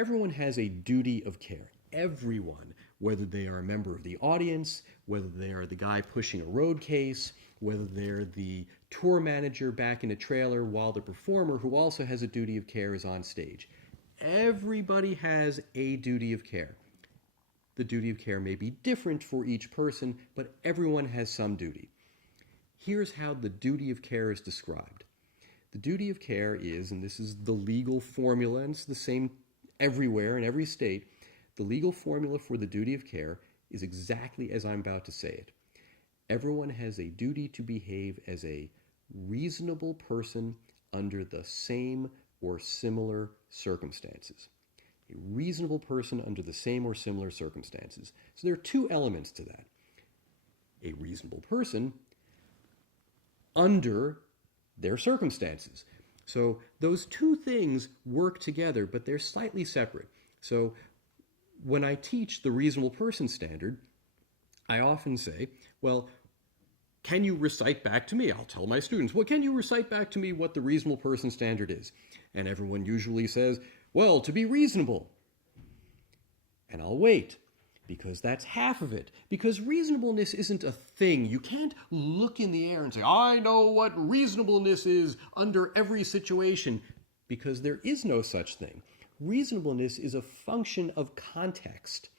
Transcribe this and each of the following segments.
Everyone has a duty of care. Everyone, whether they are a member of the audience, whether they are the guy pushing a road case, whether they're the tour manager back in a trailer while the performer who also has a duty of care is on stage. Everybody has a duty of care. The duty of care may be different for each person, but everyone has some duty. Here's how the duty of care is described. The duty of care is, and this is the legal formula, and it's the same everywhere in every state, the legal formula for the duty of care is exactly as I'm about to say it. Everyone has a duty to behave as a reasonable person under the same or similar circumstances. A reasonable person under the same or similar circumstances. So there are two elements to that. A reasonable person under their circumstances. So those two things work together, but they're slightly separate. So when I teach the reasonable person standard, I often say, well, can you recite back to me? I'll tell my students, well, can you recite back to me what the reasonable person standard is? And everyone usually says, well, to be reasonable. And I'll wait, because that's half of it. Because reasonableness isn't a thing. You can't look in the air and say, I know what reasonableness is under every situation, because there is no such thing. Reasonableness is a function of context.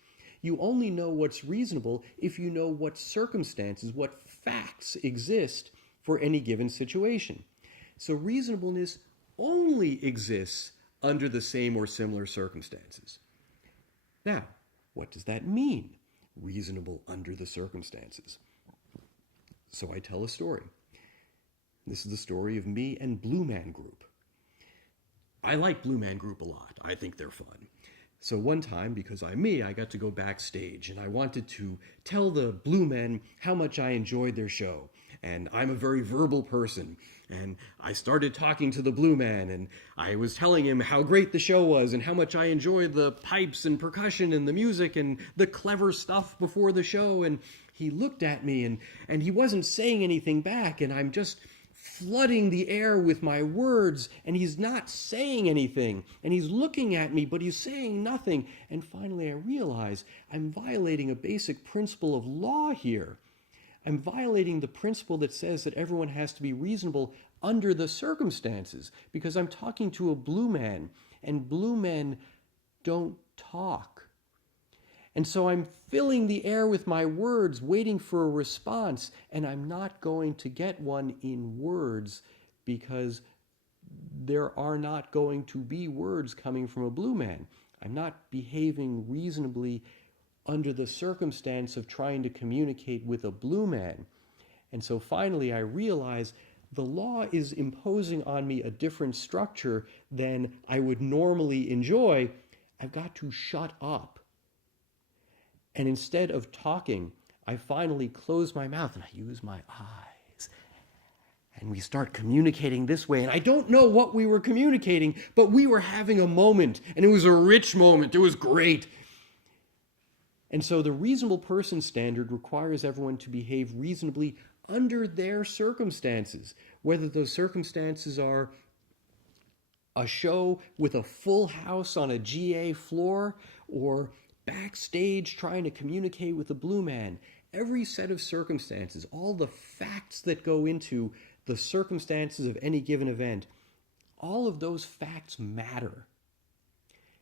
You only know what's reasonable if you know what circumstances, what facts exist for any given situation. So reasonableness only exists under the same or similar circumstances. Now, what does that mean? Reasonable under the circumstances. So I tell a story. This is the story of me and Blue Man Group. I like Blue Man Group a lot. I think they're fun. So one time, because I'm me, I got to go backstage and I wanted to tell the Blue Men how much I enjoyed their show. And I'm a very verbal person. And I started talking to the Blue Man and I was telling him how great the show was and how much I enjoyed the pipes and percussion and the music and the clever stuff before the show. And he looked at me and he wasn't saying anything back, and I'm just flooding the air with my words, and he's not saying anything, and he's looking at me, but he's saying nothing. And finally I realize I'm violating a basic principle of law here. I'm violating the principle that says that everyone has to be reasonable under the circumstances, because I'm talking to a blue man, and blue men don't talk. And so I'm filling the air with my words, waiting for a response, and I'm not going to get one in words, because there are not going to be words coming from a blue man. I'm not behaving reasonably under the circumstance of trying to communicate with a blue man. And so finally I realize the law is imposing on me a different structure than I would normally enjoy. I've got to shut up. And instead of talking, I finally close my mouth and I use my eyes. And we start communicating this way. And I don't know what we were communicating, but we were having a moment. And it was a rich moment. It was great. And so the reasonable person standard requires everyone to behave reasonably under their circumstances, whether those circumstances are a show with a full house on a GA floor or backstage trying to communicate with a blue man. Every set of circumstances, all the facts that go into the circumstances of any given event, all of those facts matter.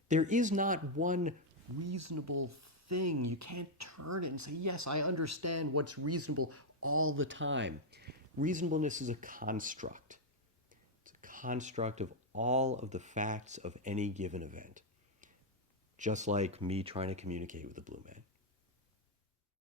There is not one reasonable thing. You can't turn it and say, yes, I understand what's reasonable all the time. Reasonableness is a construct. It's a construct of all of the facts of any given event. Just like me trying to communicate with a blue man.